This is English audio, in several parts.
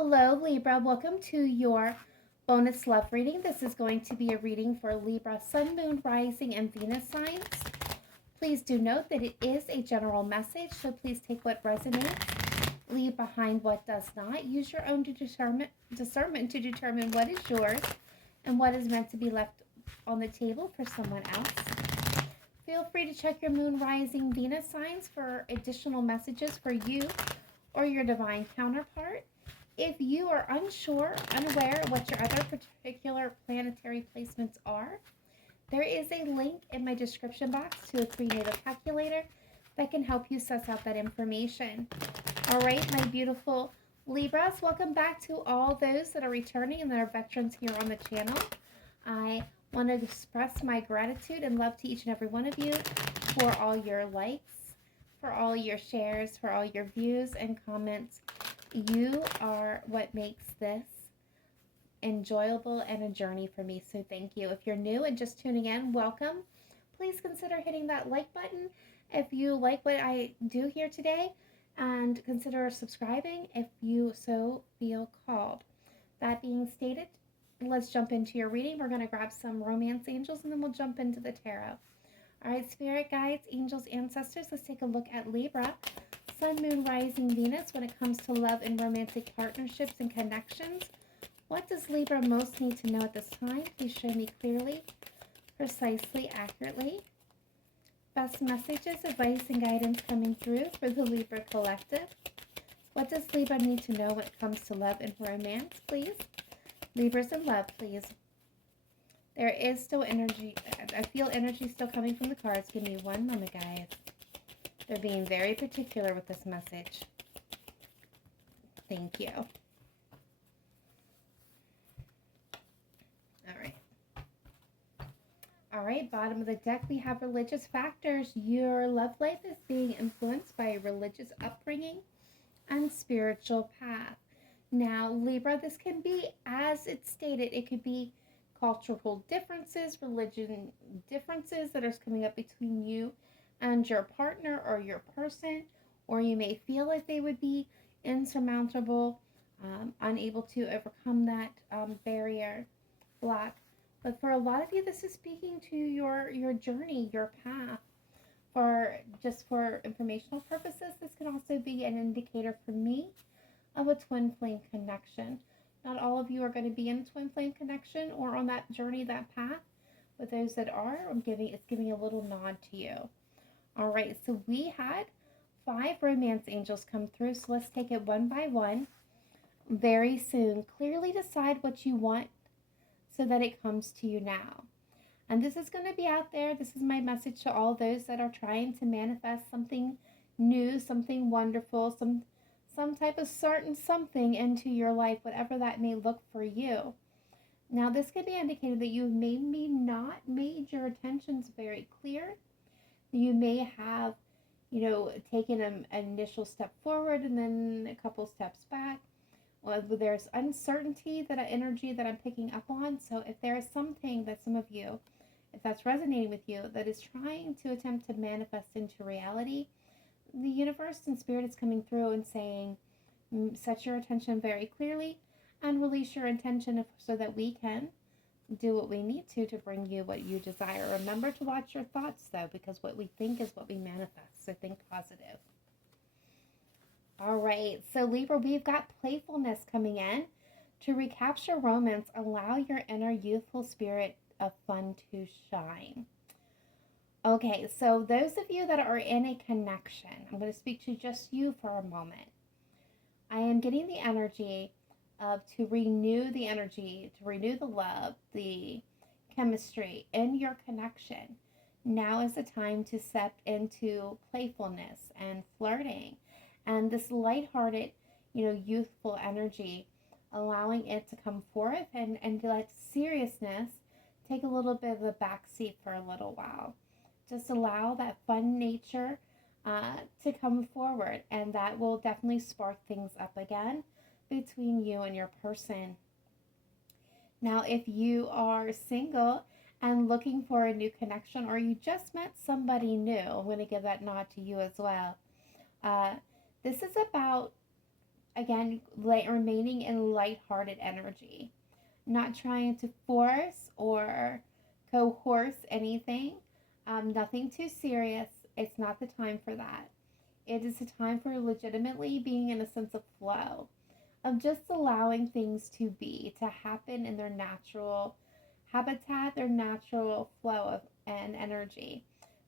Hello, Libra. Welcome to your bonus love reading. This is going to be a reading for Libra, Sun, Moon, Rising, and Venus signs. Please do note that it is a general message, so please take what resonates, leave behind what does not. Use your own discernment to determine what is yours and what is meant to be left on the table for someone else. Feel free to check your Moon, Rising, Venus signs for additional messages for you or your divine counterpart. If you are unsure, unaware of what your other particular planetary placements are, there is a link in my description box to a prenatal calculator that can help you suss out that information. All right, my beautiful Libras, welcome back to all those that are returning and that are veterans here on the channel. I want to express my gratitude and love to each and every one of you for all your likes, for all your shares, for all your views and comments. You are what makes this enjoyable and a journey for me, so thank you. If you're new and just tuning in, welcome. Please consider hitting that like button if you like what I do here today, and consider subscribing if you so feel called. That being stated, let's jump into your reading. We're going to grab some romance angels and then we'll jump into the tarot. All right, spirit guides, angels, ancestors, let's take a look at Libra, Sun, Moon, Rising, Venus when it comes to love and romantic partnerships and connections. What does Libra most need to know at this time? Please show me clearly, precisely, accurately. Best messages, advice, and guidance coming through for the Libra collective. What does Libra need to know when it comes to love and romance, please? Libras in love, please. There is still energy. I feel energy still coming from the cards. Give me one moment, guys. They're being very particular with this message. Thank you. All right, bottom of the deck, we have religious factors. Your love life is being influenced by a religious upbringing and spiritual path. Now, Libra, this can be, as it's stated, it could be cultural differences, religion differences that are coming up between you and your partner or your person, or you may feel like they would be insurmountable, unable to overcome that barrier, block. But for a lot of you, this is speaking to your journey, your path. For informational purposes, this can also be an indicator for me of a twin flame connection. Not all of you are going to be in a twin flame connection or on that journey, that path. But those that are, it's giving a little nod to you. All right, so we had 5 romance angels come through. So let's take it one by one. Very soon, clearly decide what you want so that it comes to you now. And this is going to be out there. This is my message to all those that are trying to manifest something new, something wonderful, some type of certain something into your life, whatever that may look for you. Now, this could be indicated that you maybe not made your intentions very clear. You may have, taken an initial step forward and then a couple steps back. Well, there's uncertainty, that energy that I'm picking up on. So if there is something that some of you, if that's resonating with you, that is trying to attempt to manifest into reality, the universe and spirit is coming through and saying, set your attention very clearly and release your intention so that we can do what we need to bring you what you desire. Remember to watch your thoughts, though, because what we think is what we manifest. So think positive. All right, so Libra, we've got playfulness coming in. To recapture romance, allow your inner youthful spirit of fun to shine. Okay, so those of you that are in a connection, I'm going to speak to just you for a moment. I am getting the energy of to renew the love, the chemistry in your connection. Now is the time to step into playfulness and flirting. And this lighthearted, youthful energy, allowing it to come forth and let seriousness take a little bit of a backseat for a little while. Just allow that fun nature to come forward, and that will definitely spark things up again between you and your person. Now, if you are single and looking for a new connection, or you just met somebody new, I'm going to give that nod to you as well. This is about again, remaining in lighthearted energy, not trying to force or coerce anything. Nothing too serious. It's not the time for that. It is a time for legitimately being in a sense of flow, of just allowing things to be, to happen in their natural habitat, their natural flow of and energy.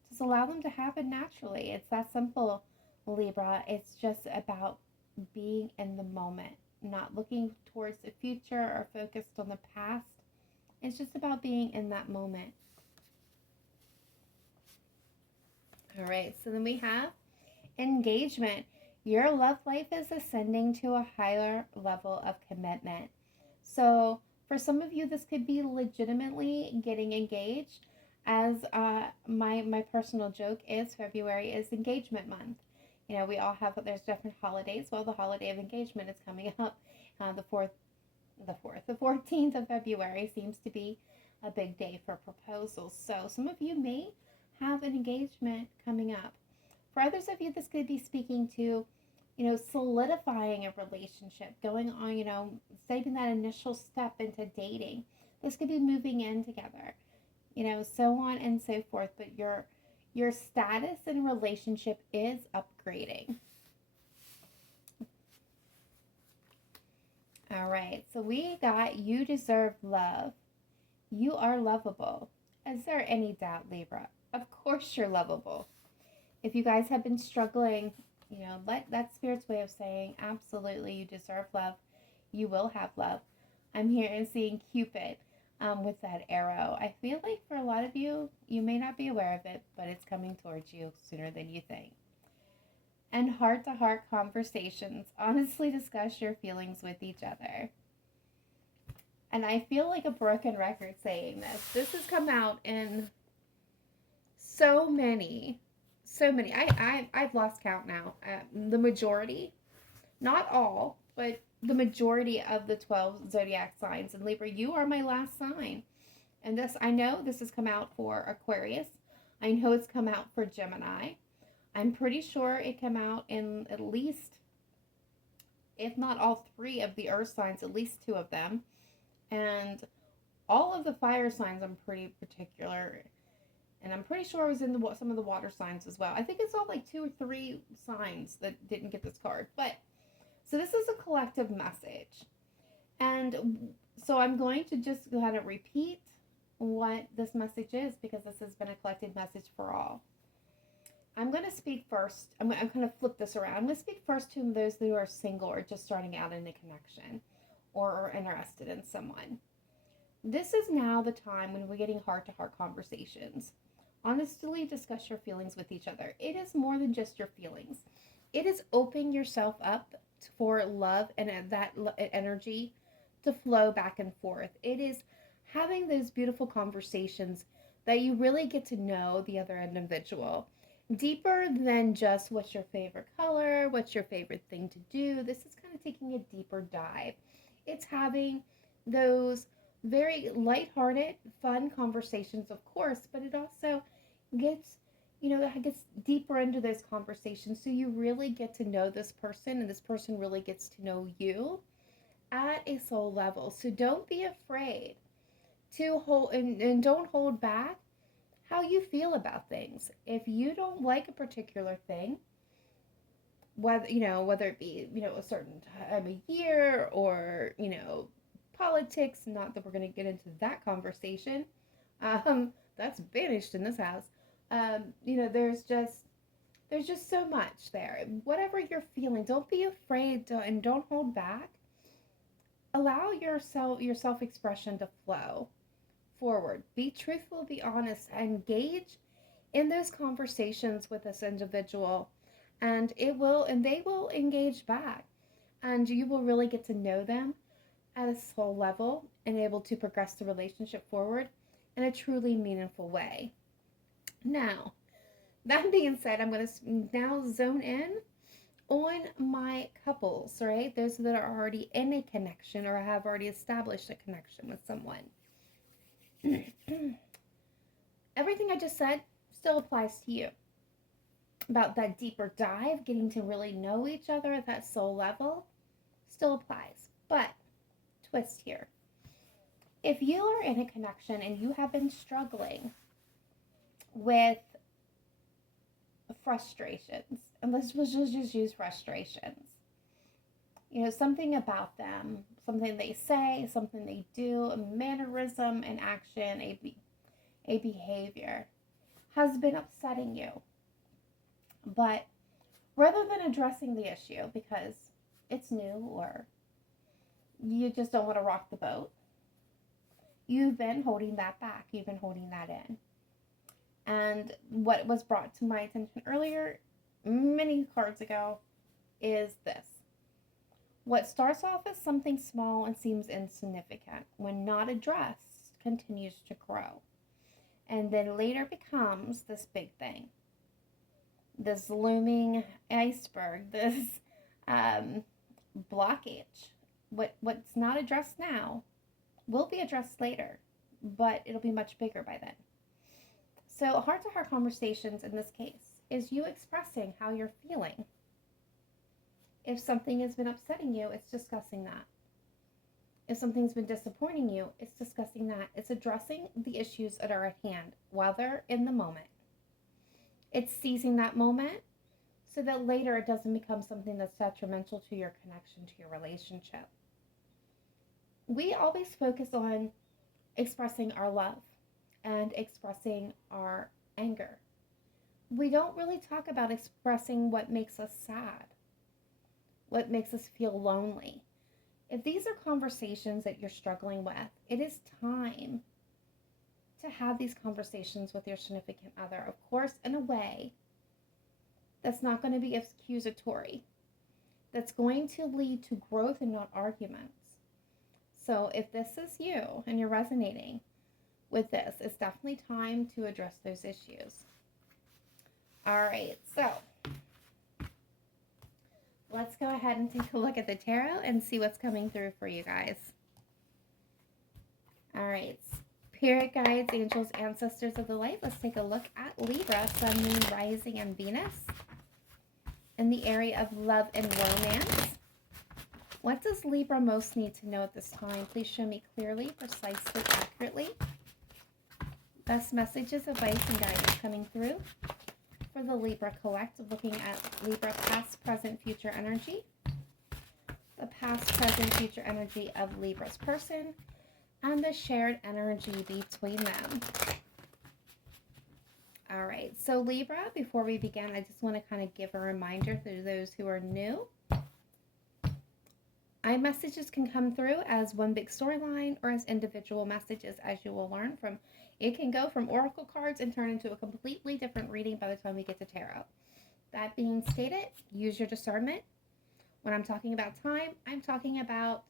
Just allow them to happen naturally. It's that simple, Libra. It's just about being in the moment, not looking towards the future or focused on the past. It's just about being in that moment. All right, so then we have engagement. Your love life is ascending to a higher level of commitment. So, for some of you, this could be legitimately getting engaged. As my personal joke is, February is engagement month. You know, we all have, there's different holidays. Well, the holiday of engagement is coming up. The 14th of February seems to be a big day for proposals. So some of you may have an engagement coming up. For others of you, this could be speaking to, solidifying a relationship, going on, taking that initial step into dating. This could be moving in together, so on and so forth. But your status in relationship is upgrading. All right, so we got you deserve love. You are lovable. Is there any doubt, Libra? Of course you're lovable. If you guys have been struggling, let that Spirit's way of saying, absolutely, you deserve love. You will have love. I'm here and seeing Cupid with that arrow. I feel like for a lot of you, you may not be aware of it, but it's coming towards you sooner than you think. And heart-to-heart conversations. Honestly discuss your feelings with each other. And I feel like a broken record saying this. This has come out in so many. I've lost count now. The majority, not all, but the majority of the 12 zodiac signs. And Libra, you are my last sign. And this, I know this has come out for Aquarius. I know it's come out for Gemini. I'm pretty sure it came out in at least, if not all 3 of the earth signs, at least 2 of them. And all of the fire signs I'm pretty particular. And I'm pretty sure it was in some of the water signs as well. I think it's all like 2 or 3 signs that didn't get this card. But, so this is a collective message. And so I'm going to just go ahead and repeat what this message is, because this has been a collective message for all. I'm going to speak first. I'm going to flip this around. I'm going to speak first to those who are single or just starting out in a connection or are interested in someone. This is now the time when we're getting heart-to-heart conversations. Honestly discuss your feelings with each other. It is more than just your feelings. It is opening yourself up for love and that energy to flow back and forth. It is having those beautiful conversations that you really get to know the other individual. Deeper than just what's your favorite color, what's your favorite thing to do. This is kind of taking a deeper dive. It's having those very lighthearted, fun conversations, of course, but it also gets, it gets deeper into those conversations, so you really get to know this person, and this person really gets to know you at a soul level. So don't be afraid to hold, and don't hold back how you feel about things. If you don't like a particular thing, whether it be, a certain time of year or, politics, not that we're going to get into that conversation. That's banished in this house. There's just so much there. Whatever you're feeling, don't be afraid and don't hold back. Allow your self-expression to flow forward. Be truthful, be honest, engage in those conversations with this individual, and they will engage back, and you will really get to know them at a soul level and able to progress the relationship forward in a truly meaningful way. Now, that being said, I'm going to now zone in on my couples, right? Those that are already in a connection or have already established a connection with someone. Everything I just said still applies to you. About that deeper dive, getting to really know each other at that soul level. still applies. But twist here. If you are in a connection and you have been struggling with frustrations, and let's just use frustrations, something about them, something they say, something they do, a mannerism, an action, a behavior has been upsetting you. But rather than addressing the issue because it's new or you just don't want to rock the boat, you've been holding that back. You've been holding that in. And what was brought to my attention earlier, many cards ago, is this. What starts off as something small and seems insignificant, when not addressed, continues to grow. And then later becomes this big thing. This looming iceberg, this blockage. What's not addressed now will be addressed later, but it'll be much bigger by then. So heart-to-heart conversations in this case is you expressing how you're feeling. If something has been upsetting you, it's discussing that. If something's been disappointing you, it's discussing that. It's addressing the issues that are at hand while they're in the moment. It's seizing that moment so that later it doesn't become something that's detrimental to your connection, to your relationship. We always focus on expressing our love and expressing our anger. We don't really talk about expressing what makes us sad, what makes us feel lonely. If these are conversations that you're struggling with, it is time to have these conversations with your significant other, of course, in a way that's not going to be accusatory, that's going to lead to growth and not arguments. So if this is you and you're resonating with this, it's definitely time to address those issues. All right, so let's go ahead and take a look at the tarot and see what's coming through for you guys. All right, Spirit guides, angels, ancestors of the light. Let's take a look at Libra, Sun, Moon, Rising, and Venus in the area of love and romance. What does Libra most need to know at this time? Please show me clearly, precisely, accurately. Best messages, advice, and guidance coming through for the Libra collective, looking at Libra past, present, future energy. The past, present, future energy of Libra's person and the shared energy between them. All right, so Libra, before we begin, I just want to kind of give a reminder to those who are new. Messages can come through as one big storyline or as individual messages, as you will learn from. It can go from oracle cards and turn into a completely different reading by the time we get to tarot. That being stated, use your discernment. When I'm talking about time, I'm talking about,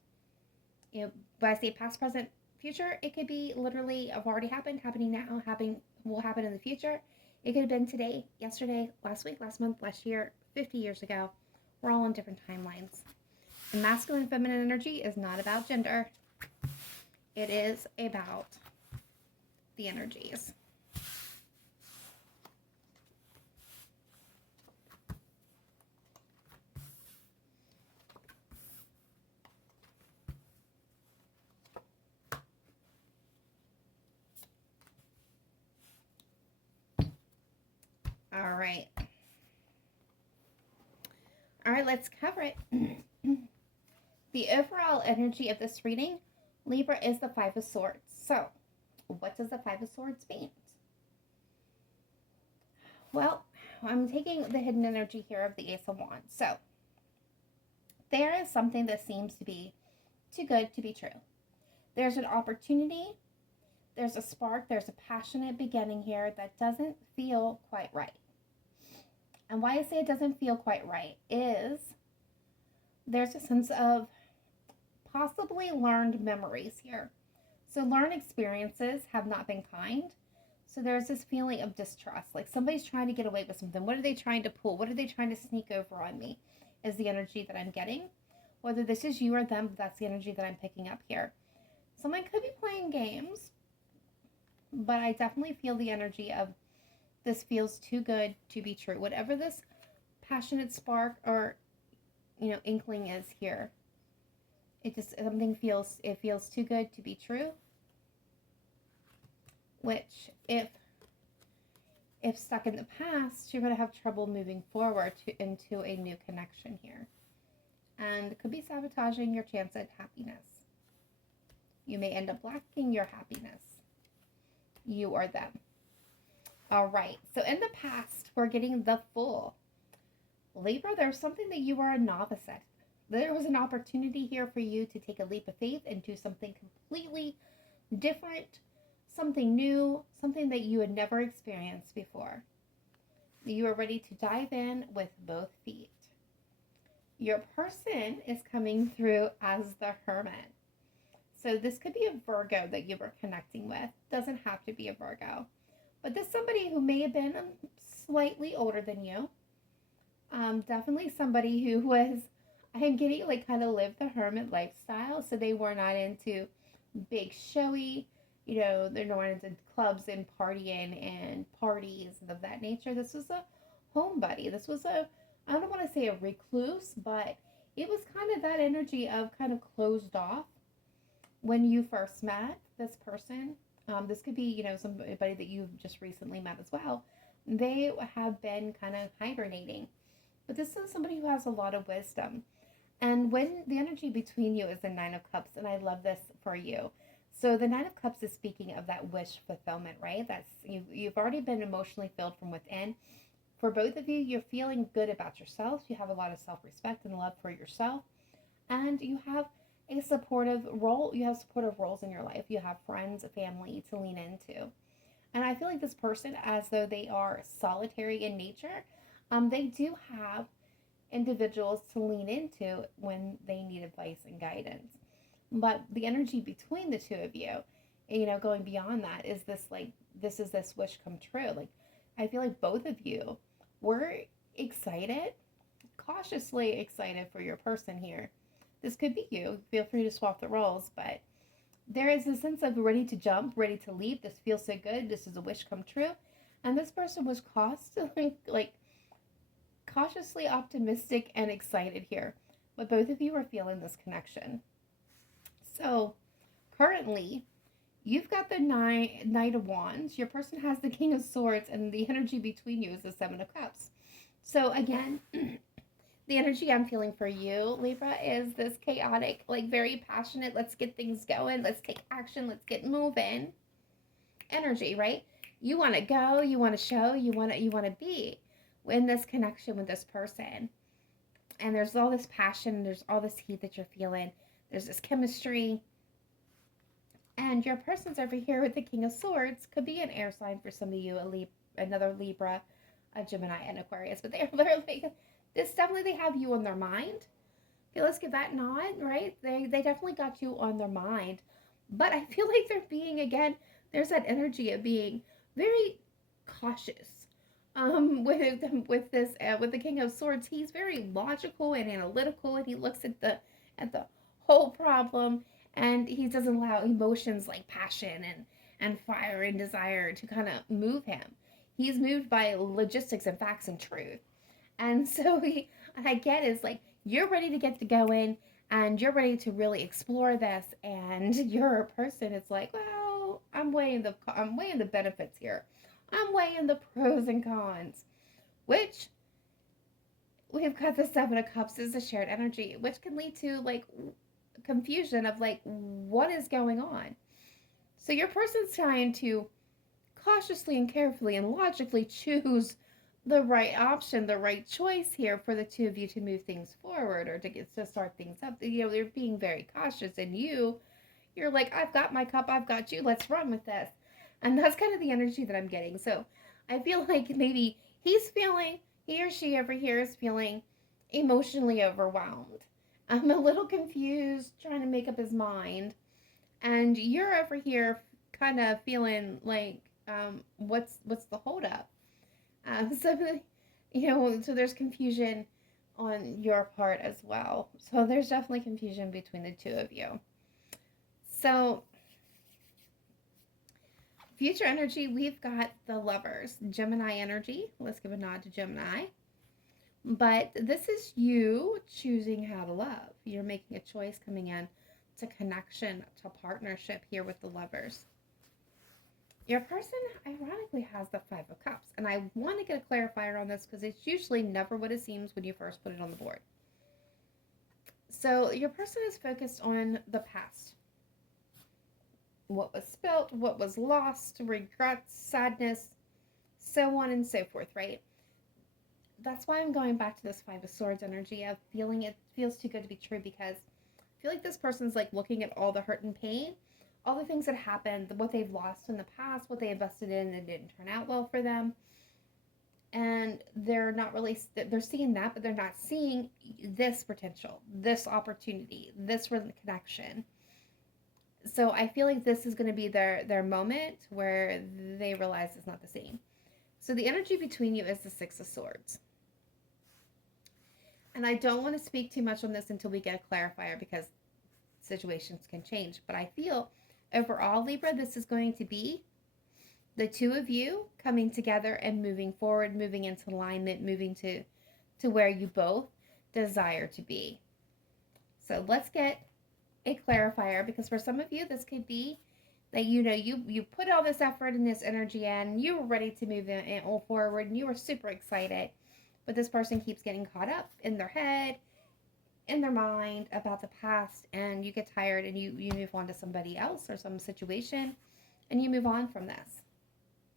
when I say past, present, future, it could be literally have already happened, happening now, will happen in the future. It could have been today, yesterday, last week, last month, last year, 50 years ago. We're all on different timelines. And masculine and feminine energy is not about gender. It is about the energies. All right. All right, let's cover it. The overall energy of this reading, Libra, is the Five of Swords. So, what does the Five of Swords mean? Well, I'm taking the hidden energy here of the Ace of Wands. So, there is something that seems to be too good to be true. There's an opportunity, there's a spark, there's a passionate beginning here that doesn't feel quite right. And why I say it doesn't feel quite right is there's a sense of possibly learned memories here. So learned experiences have not been kind. So there's this feeling of distrust, like somebody's trying to get away with something. What are they trying to pull? What are they trying to sneak over on me is the energy that I'm getting. Whether this is you or them, that's the energy that I'm picking up here. Someone could be playing games, but I definitely feel the energy of this feels too good to be true. Whatever this passionate spark or, inkling is here, It just, it feels too good to be true, which if stuck in the past, you're going to have trouble moving forward into a new connection here. And it could be sabotaging your chance at happiness. You may end up lacking your happiness. You or them. All right, so in the past, we're getting the Fool. Libra, there's something that you are a novice at. There was an opportunity here for you to take a leap of faith and do something completely different, something new, something that you had never experienced before. You are ready to dive in with both feet. Your person is coming through as the Hermit. So this could be a Virgo that you were connecting with. Doesn't have to be a Virgo. But this is somebody who may have been slightly older than you. Definitely somebody who was, I'm getting like kind of lived the hermit lifestyle. So they were not into big showy, they're not into clubs and partying and parties and of that nature. This was a homebody. This was I don't want to say a recluse, but it was kind of that energy of kind of closed off when you first met this person. This could be, somebody that you've just recently met as well. They have been kind of hibernating. But this is somebody who has a lot of wisdom. And when the energy between you is the Nine of Cups, and I love this for you. So the Nine of Cups is speaking of that wish fulfillment, right? That's you've already been emotionally filled from within. For both of you, you're feeling good about yourself. You have a lot of self-respect and love for yourself. And you have a supportive role. You have supportive roles in your life. You have friends, family to lean into. And I feel like this person, as though they are solitary in nature, they do have individuals to lean into when they need advice and guidance. But the energy between the two of you, going beyond that, is this this wish come true. Like, I feel like both of you were excited, cautiously excited for your person here. This could be you. Feel free to swap the roles, but there is a sense of ready to jump, ready to leap. This feels so good. This is a wish come true. And this person was cautiously optimistic and excited here. But both of you are feeling this connection. So currently, you've got the Knight of Wands. Your person has the King of Swords, and the energy between you is the Seven of Cups. So again, the energy I'm feeling for you, Libra, is this chaotic, very passionate, let's get things going, let's take action, let's get moving energy, right? You want to go, you want to show, you want to be in this connection with this person. And there's all this passion, there's all this heat that you're feeling, there's this chemistry. And your person's over here with the King of Swords. Could be an air sign for some of you, another Libra, a Gemini, and Aquarius. But they're this definitely, they have you on their mind. Okay, let's give that nod, right? They definitely got you on their mind. But I feel like they're being, again, there's that energy of being very cautious. With the King of Swords, he's very logical and analytical, and he looks at the whole problem, and he doesn't allow emotions like passion and fire and desire to kind of move him. He's moved by logistics and facts and truth. And so I get is you're ready to get to going, and you're ready to really explore this, and your person is like, well, I'm weighing the benefits here. I'm weighing the pros and cons, which we've got the Seven of Cups as a shared energy, which can lead to confusion of what is going on. So your person's trying to cautiously and carefully and logically choose the right option, the right choice here for the two of you to move things forward or to start things up. They're being very cautious, and you're like, I've got my cup, I've got you, let's run with this. And that's kind of the energy that I'm getting. So I feel like maybe he or she over here is feeling emotionally overwhelmed. I'm a little confused, trying to make up his mind. And you're over here kind of feeling what's the holdup? So there's confusion on your part as well. So there's definitely confusion between the two of you. So future energy, we've got the Lovers, Gemini energy. Let's give a nod to Gemini. But this is you choosing how to love. You're making a choice coming in to connection, to partnership here with the Lovers. Your person ironically has the Five of Cups. And I want to get a clarifier on this because it's usually never what it seems when you first put it on the board. So your person is focused on the past. What was spilt, what was lost, regrets, sadness, so on and so forth, right? That's why I'm going back to this Five of Swords energy of feeling it feels too good to be true, because I feel like this person's like looking at all the hurt and pain, all the things that happened, what they've lost in the past, what they invested in that didn't turn out well for them. And they're not really, they're seeing that, but they're not seeing this potential, this opportunity, this connection. So I feel like this is going to be their moment where they realize it's not the same. So the energy between you is the Six of Swords. And I don't want to speak too much on this until we get a clarifier, because situations can change. But I feel overall, Libra, this is going to be the two of you coming together and moving forward, moving into alignment, moving to where you both desire to be. So let's get a clarifier, because for some of you, this could be that you put all this effort and this energy in, you were ready to move in forward, and you were super excited, but this person keeps getting caught up in their head, in their mind about the past, and you get tired and you move on to somebody else or some situation, and you move on from this.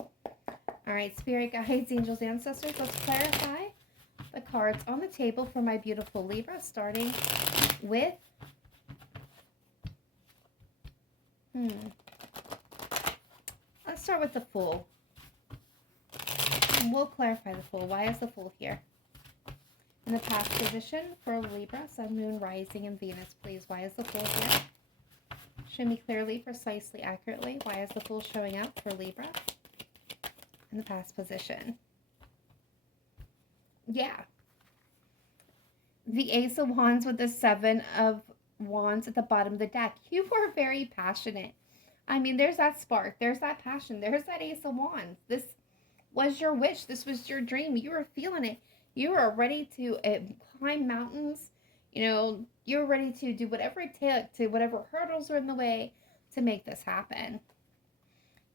All right, spirit guides, angels, ancestors, let's clarify the cards on the table for my beautiful Libra, starting with let's start with the Fool. We'll clarify the Fool. Why is the Fool here? In the past position for Libra, Sun, Moon, Rising, and Venus, please. Why is the Fool here? Show me clearly, precisely, accurately. Why is the Fool showing up for Libra in the past position? Yeah. The Ace of Wands with the Seven of Wands at the bottom of the deck. You were very passionate. I mean, there's that spark. There's that passion. There's that Ace of Wands. This was your wish. This was your dream. You were feeling it. You were ready to climb mountains. You were ready to do whatever it took, to whatever hurdles were in the way to make this happen.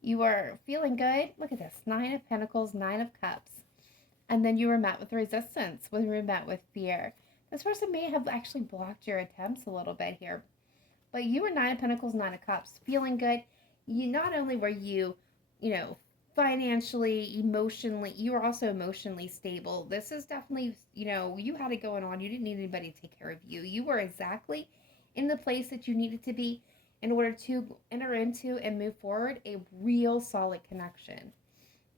You were feeling good. Look at this. 9 of Pentacles, 9 of Cups. And then you were met with resistance. You were met with fear. This person may have actually blocked your attempts a little bit here. But you were 9 of Pentacles, 9 of Cups, feeling good. You not only were you, financially, emotionally, you were also emotionally stable. This is definitely, you had it going on. You didn't need anybody to take care of you. You were exactly in the place that you needed to be in order to enter into and move forward a real solid connection.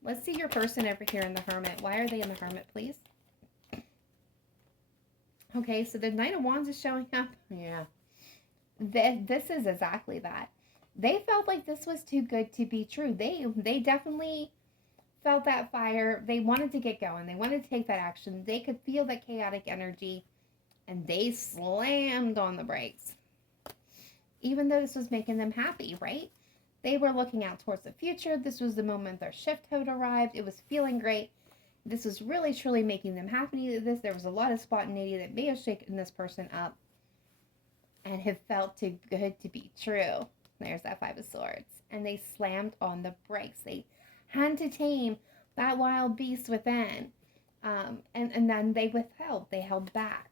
Let's see your person over here in the Hermit. Why are they in the Hermit, please? Okay, so the Knight of Wands is showing up. Yeah. This is exactly that. They felt like this was too good to be true. They definitely felt that fire. They wanted to get going. They wanted to take that action. They could feel that chaotic energy, and they slammed on the brakes. Even though this was making them happy, right? They were looking out towards the future. This was the moment their shift had arrived. It was feeling great. This was really, truly making them happy. There was a lot of spontaneity that may have shaken this person up and have felt too good to be true. There's that Five of Swords. And they slammed on the brakes. They had to tame that wild beast within. And then they withheld. They held back.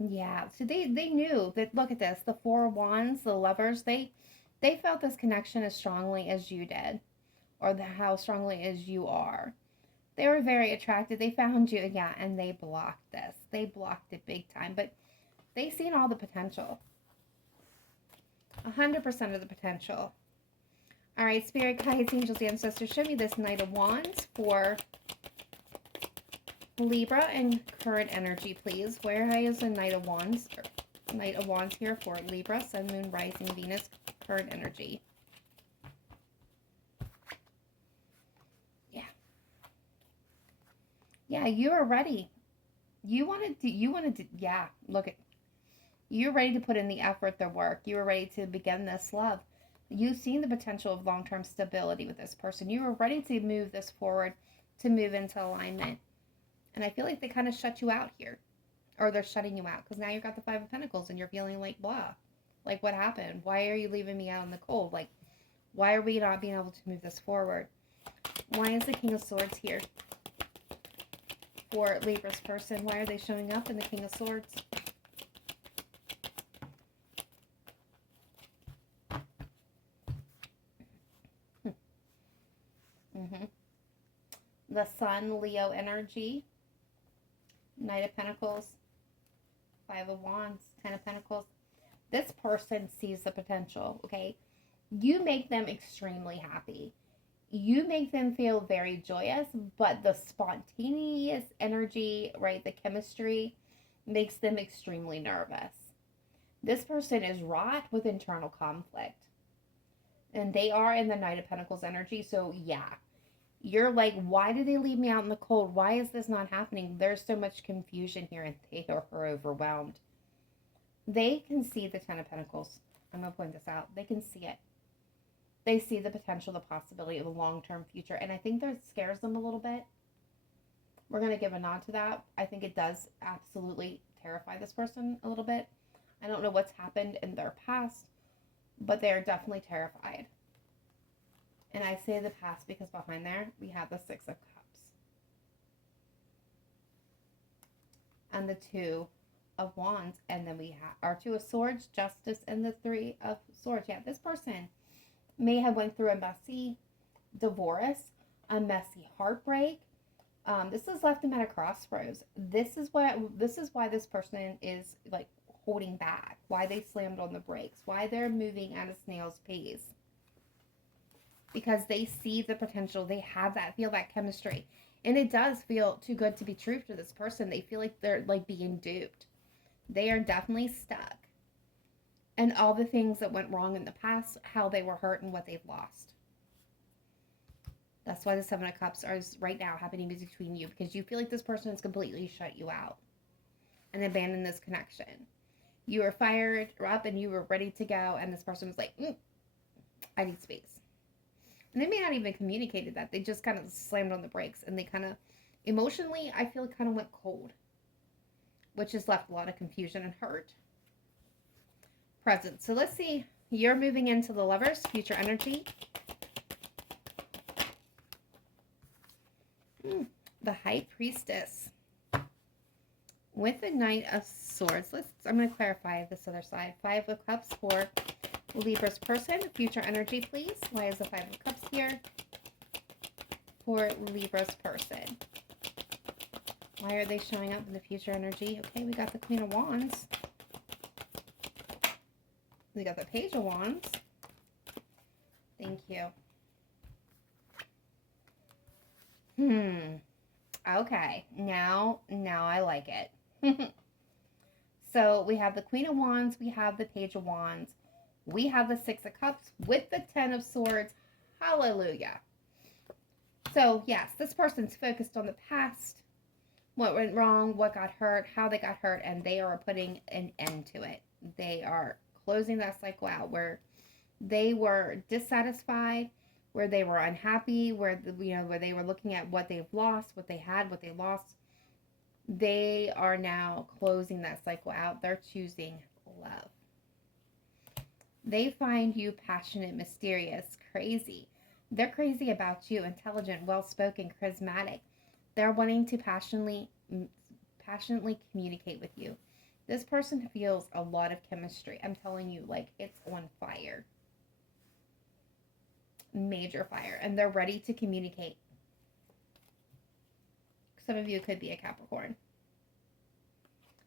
Yeah, so they knew that, look at this, the Four of Wands, the Lovers, they felt this connection as strongly as you did, or how strongly as you are. They were very attracted. They found you, yeah, and they blocked this. They blocked it big time, but they seen all the potential. 100% of the potential. All right, Spirit Guides, Angels, Ancestors, show me this Knight of Wands for Libra and current energy, please. Where is the Knight of Wands? Knight of Wands here for Libra, Sun, Moon, Rising, Venus, current energy. Yeah, you are ready. You wanted to, yeah, look at, you're ready to put in the effort, the work. You were ready to begin this love. You've seen the potential of long-term stability with this person. You were ready to move this forward, to move into alignment. And I feel like they kind of shut you out here. or they're shutting you out, because now you've got the Five of Pentacles and you're feeling like blah. Like, what happened? Why are you leaving me out in the cold? Like, why are we not being able to move this forward? Why is the King of Swords here for Libra's person? Why are they showing up in the King of Swords? The Sun, Leo energy, Knight of Pentacles, Five of Wands, Ten of Pentacles. This person sees the potential, okay? You make them extremely happy. You make them feel very joyous, but the spontaneous energy, right, the chemistry makes them extremely nervous. This person is wrought with internal conflict. And they are in the Knight of Pentacles energy, so yeah. You're like, why do they leave me out in the cold? Why is this not happening? There's so much confusion here, and they are overwhelmed. They can see the Ten of Pentacles. I'm going to point this out. They can see it. They see the potential, the possibility of a long-term future. And I think that scares them a little bit. We're going to give a nod to that. I think it does absolutely terrify this person a little bit. I don't know what's happened in their past, but they're definitely terrified. And I say the past because behind there, we have the Six of Cups. And the Two of Wands. And then we have our Two of Swords, Justice, and the Three of Swords. Yeah, this person may have went through a messy divorce, a messy heartbreak. This has left them at a crossroads. This is why this person is like holding back, why they slammed on the brakes, why they're moving at a snail's pace. Because they see the potential, they have that, feel that chemistry. And it does feel too good to be true for this person. They feel like they're like being duped. They are definitely stuck. And all the things that went wrong in the past, how they were hurt and what they've lost. That's why the Seven of Cups is right now happening between you, because you feel like this person has completely shut you out and abandoned this connection. You were fired up and you were ready to go, and this person was like, I need space. And they may not even communicated that. They just kind of slammed on the brakes, and they kind of, emotionally, I feel kind of went cold, which has left a lot of confusion and hurt. Present. So let's see. You're moving into the Lovers, future energy. The High Priestess. With the Knight of Swords. I'm going to clarify this other side. Five of Cups for Libra's person. Future energy, please. Why is the Five of Cups here for Libra's person? Why are they showing up in the future energy? Okay, we got the Queen of Wands. We got the Page of Wands. Thank you. Okay, now I like it. So we have the Queen of Wands, we have the Page of Wands, we have the Six of Cups with the Ten of Swords. Hallelujah. So yes, this person's focused on the past, what went wrong, what got hurt, how they got hurt, and they are putting an end to it. They are closing that cycle out where they were dissatisfied, where they were unhappy, where they were looking at what they've lost, what they had, what they lost. They are now closing that cycle out. They're choosing love. They find you passionate, mysterious, crazy. They're crazy about you, intelligent, well-spoken, charismatic. They're wanting to passionately communicate with you. This person feels a lot of chemistry. I'm telling you, like, it's on fire. Major fire. And they're ready to communicate. Some of you could be a Capricorn.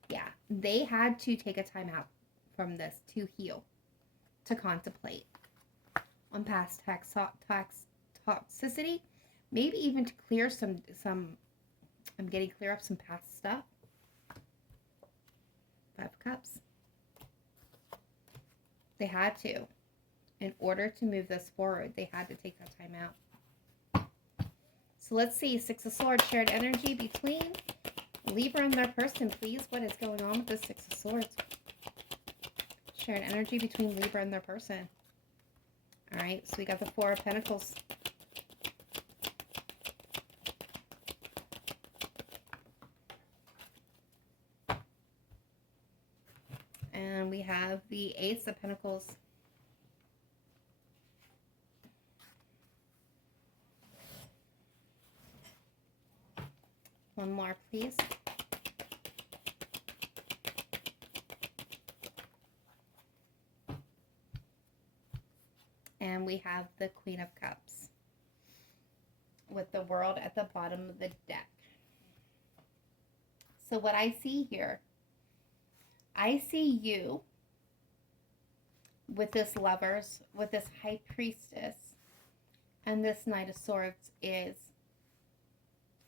Yeah. They had to take a time out from this to heal. To contemplate on past toxicity. Maybe even to clear some I'm getting clear up some past stuff. Five of Cups. They had to. In order to move this forward, they had to take that time out. So let's see. Six of Swords, shared energy between Libra and their person, please. What is going on with the Six of Swords? Shared energy between Libra and their person. All right, so we got the Four of Pentacles. the Ace of Pentacles. One more, please. And we have the Queen of Cups with the World at the bottom of the deck. So what I see here, I see you with this Lovers, with this High Priestess, and this Knight of Swords is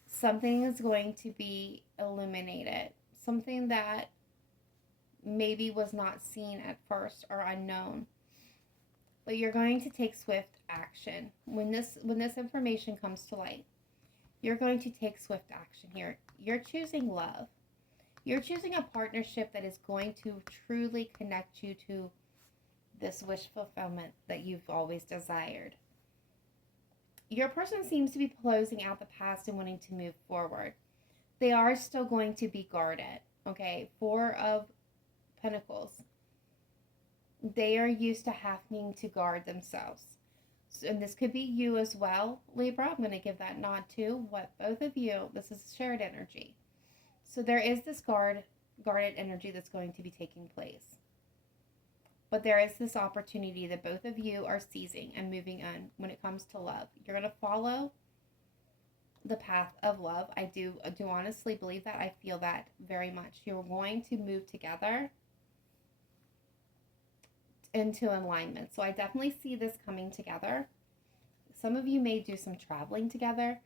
something is going to be illuminated. Something that maybe was not seen at first or unknown. But you're going to take swift action. When this information comes to light, you're going to take swift action here. You're choosing love. You're choosing a partnership that is going to truly connect you to this wish fulfillment that you've always desired. Your person seems to be closing out the past and wanting to move forward. They are still going to be guarded, okay? 4 of Pentacles. They are used to having to guard themselves. So, and this could be you as well, Libra. I'm going to give that nod too. What both of you, this is shared energy. So there is this guarded energy that's going to be taking place. But there is this opportunity that both of you are seizing and moving on when it comes to love. You're going to follow the path of love. I do honestly believe that. I feel that very much. You're going to move together into alignment. So I definitely see this coming together. Some of you may do some traveling together,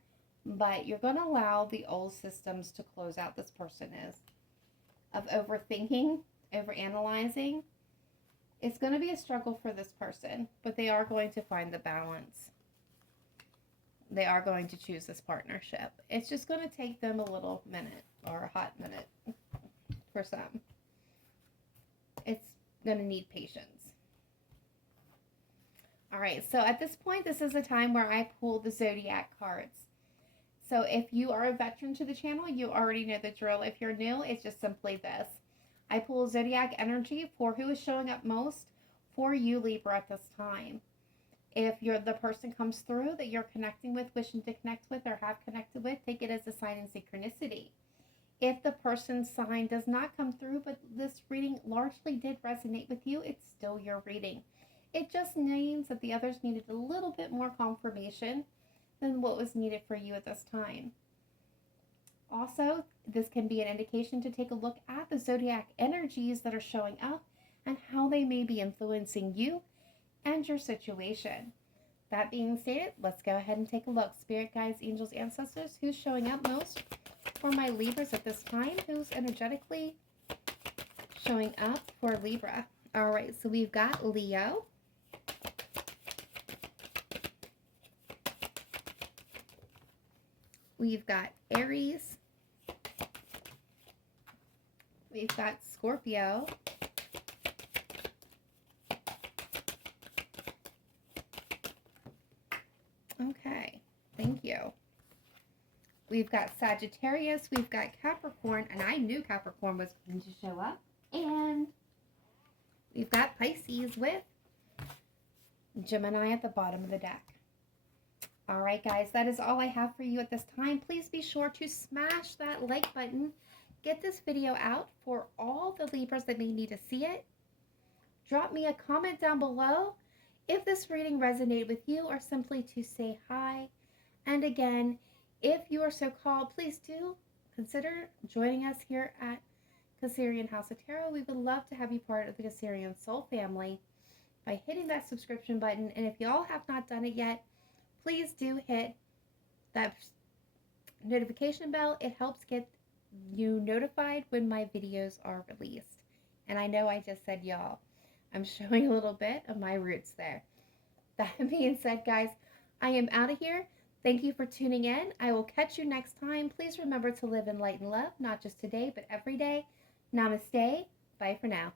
but you're going to allow the old systems to close out. This person is of overthinking, overanalyzing. It's going to be a struggle for this person, but they are going to find the balance. They are going to choose this partnership. It's just going to take them a little minute, or a hot minute for some. It's going to need patience. All right, so at this point, this is a time where I pull the Zodiac cards. So if you are a veteran to the channel, you already know the drill. If you're new, it's just simply this. I pull Zodiac energy for who is showing up most for you, Libra, at this time. If you're the person comes through that you're connecting with, wishing to connect with, or have connected with, take it as a sign in synchronicity. If the person's sign does not come through, but this reading largely did resonate with you, it's still your reading. It just means that the others needed a little bit more confirmation than what was needed for you at this time. Also, this can be an indication to take a look at the Zodiac energies that are showing up and how they may be influencing you and your situation. That being said, let's go ahead and take a look. Spirit guides, angels, ancestors, who's showing up most for my Libras at this time? Who's energetically showing up for Libra? All right, so we've got Leo. We've got Aries. We've got Scorpio. Okay, thank you. We've got Sagittarius. We've got Capricorn, and I knew Capricorn was going to show up. And we've got Pisces with Gemini at the bottom of the deck. All right, guys, that is all I have for you at this time. Please be sure to smash that like button. Get this video out for all the Libras that may need to see it. Drop me a comment down below if this reading resonated with you, or simply to say hi. And again, if you are so called, please do consider joining us here at Cancerianhouse Tarot. We would love to have you part of the Cancerian Soul family by hitting that subscription button. And if y'all have not done it yet, please do hit that notification bell. It helps get you notified when my videos are released. And I know I just said y'all. I'm showing a little bit of my roots there. That being said, guys, I am out of here. Thank you for tuning in. I will catch you next time. Please remember to live in light and love, not just today, but every day. Namaste. Bye for now.